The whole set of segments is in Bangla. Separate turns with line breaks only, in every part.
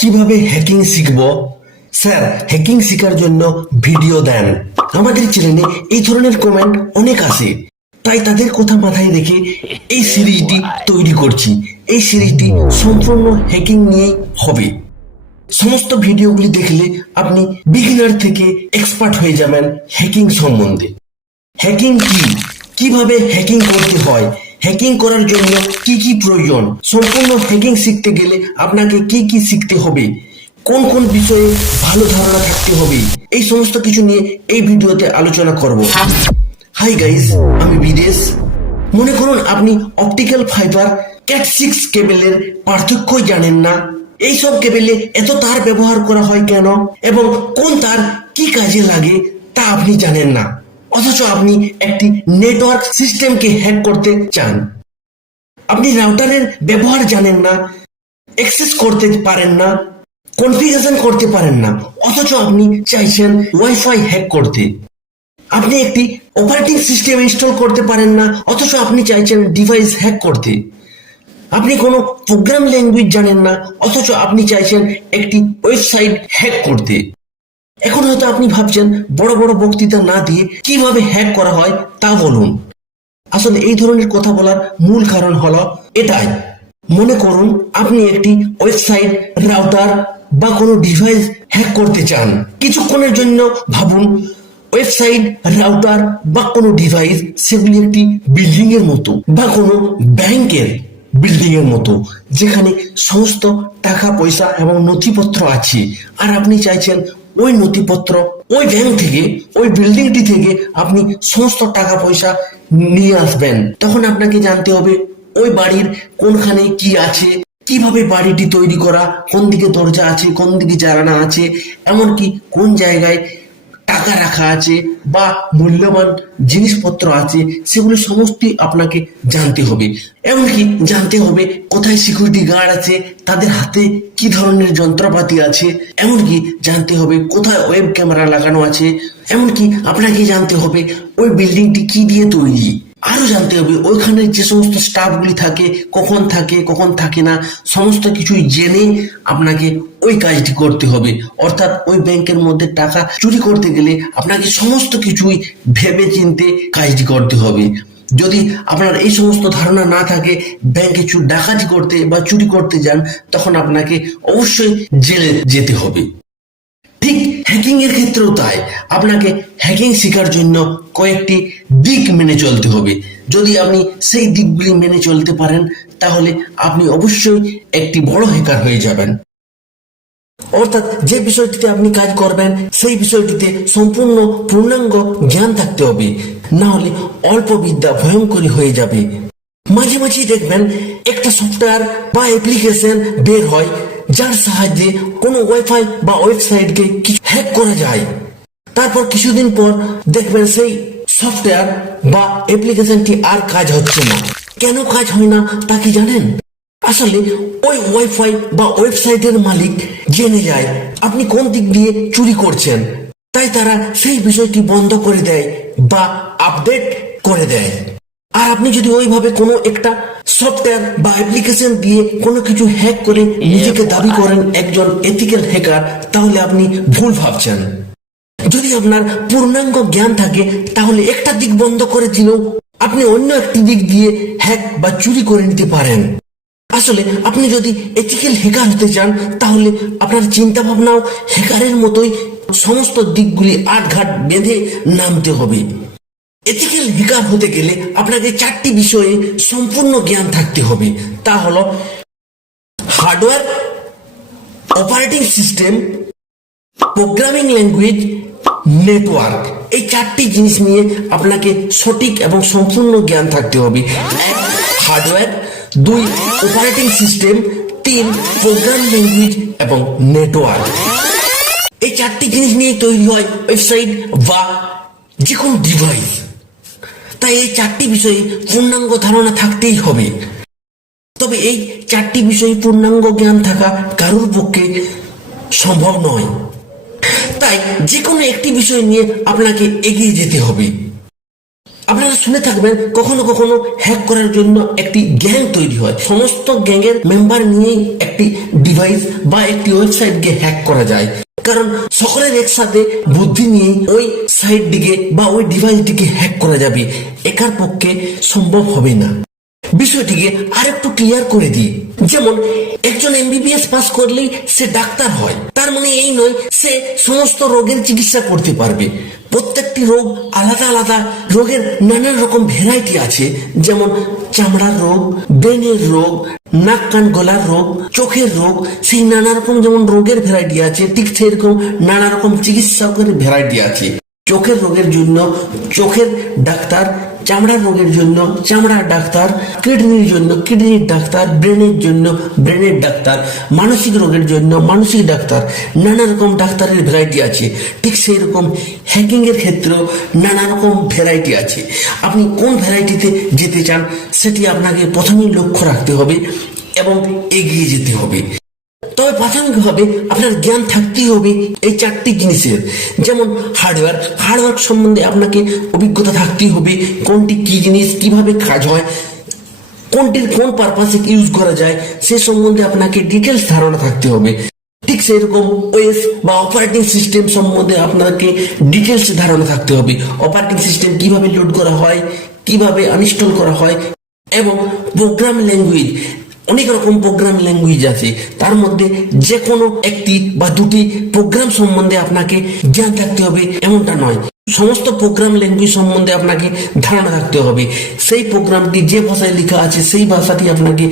কীভাবে হ্যাকিং শিখব? স্যার হ্যাকিং শেখার জন্য ভিডিও দেন। আমাদের চ্যানেলে এই ধরনের কমেন্ট অনেক আসে তাই তাদের কথা মাথায় রেখে এই সিরিজটি তৈরি করছি। এই সিরিজটি সম্পূর্ণ হ্যাকিং নিয়েই হবে। সমস্ত ভিডিওগুলি দেখলে আপনি বিগিনার থেকে এক্সপার্ট হয়ে যাবেন হ্যাকিং সম্বন্ধে। হ্যাকিং কি? কীভাবে হ্যাকিং করতে হয়? হ্যাকিং করার জন্য কি কি প্রয়োজন? সম্পূর্ণ হ্যাকিং শিখতে গেলে আপনাকে কি কি শিখতে হবে? কোন কোন বিষয়ে ভালো ধারণা থাকতে হবে? এই সমস্ত কিছু নিয়ে এই ভিডিওতে আলোচনা করব। হাই গাইস আমি বিদেশ। মনে করুন আপনি অপটিক্যাল ফাইবার ক্যাট সিক্স কেবেলের পার্থক্যই জানেন না। এই সব কেবেলে এত তার ব্যবহার করা হয় কেন? এবং কোন তার কি কাজে লাগে তা আপনি জানেন না। অথচ আপনি একটি নেটওয়ার্ক সিস্টেমকে হ্যাক করতে চান। আপনি রাউটারের ব্যবহার জানেন না অ্যাক্সেস করতে পারেন না কনফিগারেশন করতে পারেন না, অথচ আপনি চাইছেন ওয়াইফাই হ্যাক করতে। আপনি একটি অপারেটিং সিস্টেম ইনস্টল করতে পারেন না, অথচ আপনি চাইছেন ডিভাইস হ্যাক করতে। আপনি কোনো প্রোগ্রাম ল্যাঙ্গুয়েজ জানেন না, অথচ আপনি চাইছেন একটি ওয়েবসাইট হ্যাক করতে। এখন হয়তো আপনি ভাবছেন, বড় বড় বক্তৃতা না দিয়ে কীভাবে হ্যাক করা হয় তা বলুন। আসলে এই ধরনের কথা বলার মূল কারণ হলো এটাই। মনে করুন, আপনি একটি ওয়েবসাইট রাউটার বা কোনো ডিভাইস হ্যাক করতে চান। কিছুক্ষণের জন্য ভাবুন, ওয়েবসাইট রাউটার বা কোনো ডিভাইস সেগুলি একটি বিল্ডিং এর মতো বা কোনো ব্যাংকের বিল্ডিং এর মতো, যেখানে সমস্ত টাকা পয়সা এবং নথিপত্র আছে। আর আপনি চাইছেন ওই নথিপত্র, ওই ব্যাংক থেকে, ওই বিল্ডিংটি থেকে আপনি সমস্ত টাকা পয়সা নিয়ে আসবেন। তখন আপনাকে জানতে হবে, ওই বাড়ির কোনখানে কি আছে, কীভাবে বাড়িটি তৈরি করা, কোন দিকে দরজা আছে, কোন দিকে জানানা আছে, এমনকি কোন জায়গায় টাকা রাখা আছে বা মূল্যবান জিনিসপত্র আছে, সেগুলো সমস্তই আপনাকে জানতে হবে। এমনকি জানতে হবে কোথায় সিকিউরিটি গার্ড আছে, তাদের হাতে কি ধরনের যন্ত্রপাতি আছে, এমনকি জানতে হবে কোথায় ওয়েব ক্যামেরা লাগানো আছে, এমনকি আপনাকে জানতে হবে ওই বিল্ডিংটি কি দিয়ে তৈরি। আরও জানতে হবে, ওইখানে যে সমস্ত স্টাফগুলি থাকে, কখন থাকে কখন থাকে না, সমস্ত কিছুই জেনে আপনাকে ওই কাজটি করতে হবে। অর্থাৎ ওই ব্যাংকের মধ্যে টাকা চুরি করতে গেলে আপনাকে সমস্ত কিছুই ভেবে চিনতে কাজটি করতে হবে। যদি আপনার এই সমস্ত ধারণা না থাকে, ব্যাংকে চুর ডাকাতি করতে বা চুরি করতে যান, তখন আপনাকে অবশ্যই জেলে যেতে হবে। ঠিক হ্যাকিং এর ক্ষেত্রেও তাই। আপনাকে হ্যাকিং শেখার জন্য কয়েকটি দিক মেনে চলতে হবে। যদি আপনি সেই দিকগুলি মেনে চলতে পারেন, তাহলে আপনি অবশ্যই একটি বড় হ্যাকার হয়ে যাবেন। অর্থাৎ যে বিষয়টিতে আপনি কাজ করবেন, সেই বিষয়টিতে সম্পূর্ণ পূর্ণাঙ্গ জ্ঞান থাকতে হবে। না হলে অল্প বিদ্যা ভয়ঙ্করী হয়ে যাবে। মাঝে মাঝে দেখবেন একটা সফটওয়্যার বা অ্যাপ্লিকেশন বের হয়, যার সাহায্যে কোনো ওয়াইফাই বা ওয়েবসাইটকে হ্যাক করা যায়। তারপর কিছুদিন পর দেখবেন সেই সফটওয়্যার বা অ্যাপ্লিকেশনটি আর কাজ হচ্ছে না। কেন কাজ হয় না তা কি জানেন? আসলে ওই ওয়াইফাই বা ওয়েবসাইটের মালিক জেনে যায় আপনি কোন দিক দিয়ে চুরি করছেন। তাই তারা সেই বিষয়টি বন্ধ করে দেয় বা আপডেট করে দেয়। আর আপনি যদি ওইভাবে কোনো একটা সফটওয়্যার বা অ্যাপ্লিকেশন দিয়ে কোনো কিছু হ্যাক করে নিজেকে দাবি করেন একজন এথিক্যাল হ্যাকার তাহলে আপনি ভুল ভাবছেন। যদি আপনার পূর্ণাঙ্গ জ্ঞান থাকে, তাহলে একটা দিক বন্ধ করে দিলেও আপনি অন্য একটি দিক দিয়ে হ্যাক বা চুরি করে নিতে পারেন। আসলে আপনি যদি এথিক্যাল হ্যাকার হতে চান, তাহলে আপনার চিন্তা ভাবনাও হ্যাকারের মতোই সমস্ত দিকগুলি আটঘাট বেঁধে নামতে হবে। এথিক্যাল হ্যাকার হতে গেলে আপনাকে চারটি বিষয়ে সম্পূর্ণ জ্ঞান থাকতে হবে। তা হলো hardware operating system programming language network এই চারটি জিনিস নিয়ে আপনাকে সঠিক এবং সম্পূর্ণ জ্ঞান থাকতে হবে। এক হার্ডওয়্যার দুই অপারেটিং সিস্টেম তিন প্রোগ্রাম ল্যাঙ্গুয়েজ এবং নেটওয়ার্ক এই চারটি জিনিস নিয়ে তৈরি হয় ওয়েবসাইট বা যে কোনো ডিভাইস তাই এই চারটি বিষয়ে পূর্ণাঙ্গ ধারণা থাকতেই হবে। তবে এই চারটি বিষয়ে পূর্ণাঙ্গ জ্ঞান থাকা কারোর পক্ষে সম্ভব নয়। তাই যে কোনো একটি বিষয় নিয়ে আপনাকে এগিয়ে যেতে হবে। আপনারা শুনে থাকবেন কখনো কখনো হ্যাক করার জন্য একটি গ্যাং তৈরি হয়। সমস্ত গ্যাংয়ের মেম্বার নিয়ে একটি ডিভাইস বা একটি ওয়েবসাইটকে হ্যাক করা যায়। কারণ সকলের একসাথে বুদ্ধি নিয়ে ওই সাইটটিকে বা ওই ডিভাইসটিকে হ্যাক করা যাবে। একার পক্ষে সম্ভব হবে না। বিষয়টিকে আরেকটু ক্লিয়ার করে দিই। যেমন, একজন এমবিবিএস পাস করলেই সে ডাক্তার হয়। তার মানে এই নয়, সে সমস্ত রোগের চিকিৎসা করতে পারবে। প্রত্যেকটি রোগ আলাদা আলাদা, রোগের নানান রকম ভ্যারাইটি আছে। যেমন, চামড়ার রোগ, ব্রেনের রোগ, নাক কান গলার রোগ, চোখের রোগ, সেই নানা রকম যেমন রোগের ভ্যারাইটি আছে, ঠিক সেরকম নানা রকম চিকিৎসকের ভ্যারাইটি আছে। চোখের রোগের জন্য চোখের ডাক্তার চামড়ার রোগের জন্য, চামড়ার ডাক্তার, কিডনির জন্য, কিডনির ডাক্তার, ব্রেনের জন্য, ব্রেনের ডাক্তার, মানসিক রোগের জন্য, মানসিক ডাক্তার, নানা রকম ডাক্তারের ভ্যারাইটি আছে। ঠিক সেই রকম হ্যাকিং এর ক্ষেত্রেও নানা রকম ভ্যারাইটি আছে। আপনি কোন ভ্যারাইটিতে যেতে চান, সেটি আপনাকে প্রথমেই লক্ষ্য রাখতে হবে এবং এগিয়ে যেতে হবে। তবে প্রাথমিকভাবে আপনার জ্ঞান থাকতেই হবে এই চারটি জিনিসের। যেমন হার্ডওয়্যার হার্ডওয়্যার সম্বন্ধে আপনাকে অভিজ্ঞতা থাকতেই হবে, কোনটি কি জিনিস, কীভাবে কাজ হয়, কোনটির কোন পারপাসে ইউজ করা যায়, সে সম্বন্ধে আপনাকে ডিটেলস ধারণা থাকতে হবে। ঠিক সেরকম ওএস বা অপারেটিং সিস্টেম সম্বন্ধে আপনাকে ডিটেলস ধারণা থাকতে হবে। অপারেটিং সিস্টেম কীভাবে লোড করা হয়, কীভাবে আনইনস্টল করা হয়, এবং প্রোগ্রাম ল্যাঙ্গুয়েজ অনেক রকম প্রোগ্রাম ল্যাঙ্গুয়েজ আছে। তার মধ্যে যে কোনো একটি বা দুটি প্রোগ্রাম সম্বন্ধে আপনাকে জ্ঞান থাকতে হবে, এমনটা নয়। সমস্ত প্রোগ্রাম ল্যাঙ্গুয়েজ সম্বন্ধে আপনাকে ধারণা থাকতে হবে। সেই প্রোগ্রামটি যে ভাষায় লেখা আছে, সেই ভাষাটি আপনাকে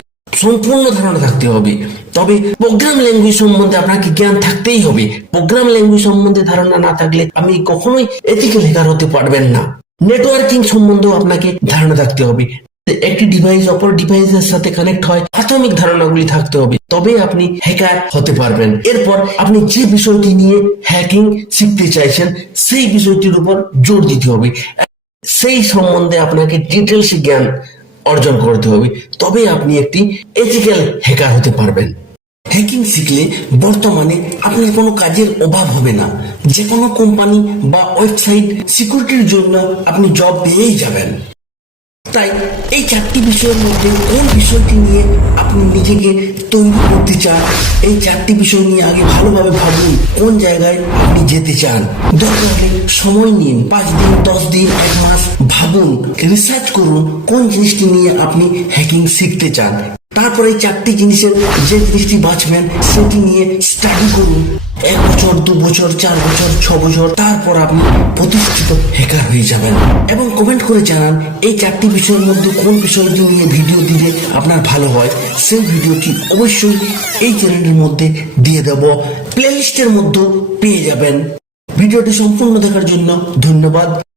সম্পূর্ণ ধারণা থাকতে হবে। তবে প্রোগ্রাম ল্যাঙ্গুয়েজ সম্বন্ধে আপনাকে জ্ঞান থাকতেই হবে। প্রোগ্রাম ল্যাঙ্গুয়েজ সম্বন্ধে ধারণা না থাকলে আপনি কখনোই এথিক্যাল হ্যাকার হতে পারবেন না। নেটওয়ার্কিং সম্বন্ধেও আপনাকে ধারণা থাকতে হবে। একটি ডিভাইস অপর ডিভাইসের সাথে কানেক্ট হয় প্রাথমিক ধারণাগুলি থাকতে হবে। তবে আপনি হ্যাকার হতে পারবেন। এরপর আপনি যে বিষয়টি নিয়ে হ্যাকিং শিখতে চাইছেন, সেই বিষয়টির উপর জোর দিতে হবে। সেই সম্বন্ধে আপনাকে ডিটেলস জ্ঞান অর্জন করতে হবে। তবে আপনি একটি এথিক্যাল হ্যাকার হতে পারবেন। হ্যাকিং শিখলে বর্তমানে আপনার কোনো কাজের অভাব হবে না। যে কোনো কোম্পানি বা ওয়েবসাইট সিকিউরিটির জন্য আপনি জব পেয়েই যাবেন। তাই এই চারটি বিষয়ের মধ্যে কোন বিষয়টি নিয়ে আপনি নিজেকে তৈরি করতে চান? এই চারটি বিষয় নিয়ে আগে ভালোভাবে ভাবুন, কোন জায়গায় আপনি যেতে চান? দরকার সময় নিন, পাঁচ দিন, দশ দিন, এক মাস, ভাবুন রিসার্চ করুন কোন জিনিসটি নিয়ে আপনি হ্যাকিং শিখতে চান। তারপরে এই চারটি জিনিসের যে জিনিসটি বাঁচবেন, সেটি নিয়ে স্টাডি করুন। এক বছর, দু বছর, চার বছর, ছ বছর, তারপর আপনি প্রতিষ্ঠিত হ্যাকার হয়ে যাবেন। এবং কমেন্ট করে জানান, এই চারটি বিষয়ের মধ্যে কোন বিষয়টি নিয়ে ভিডিও দিলে আপনার ভালো হয়? সেই ভিডিওটি অবশ্যই এই চ্যানেলের মধ্যে দিয়ে দেব। প্লেলিস্টের মধ্যে পেয়ে যাবেন। ভিডিওটি সম্পূর্ণ দেখার জন্য ধন্যবাদ।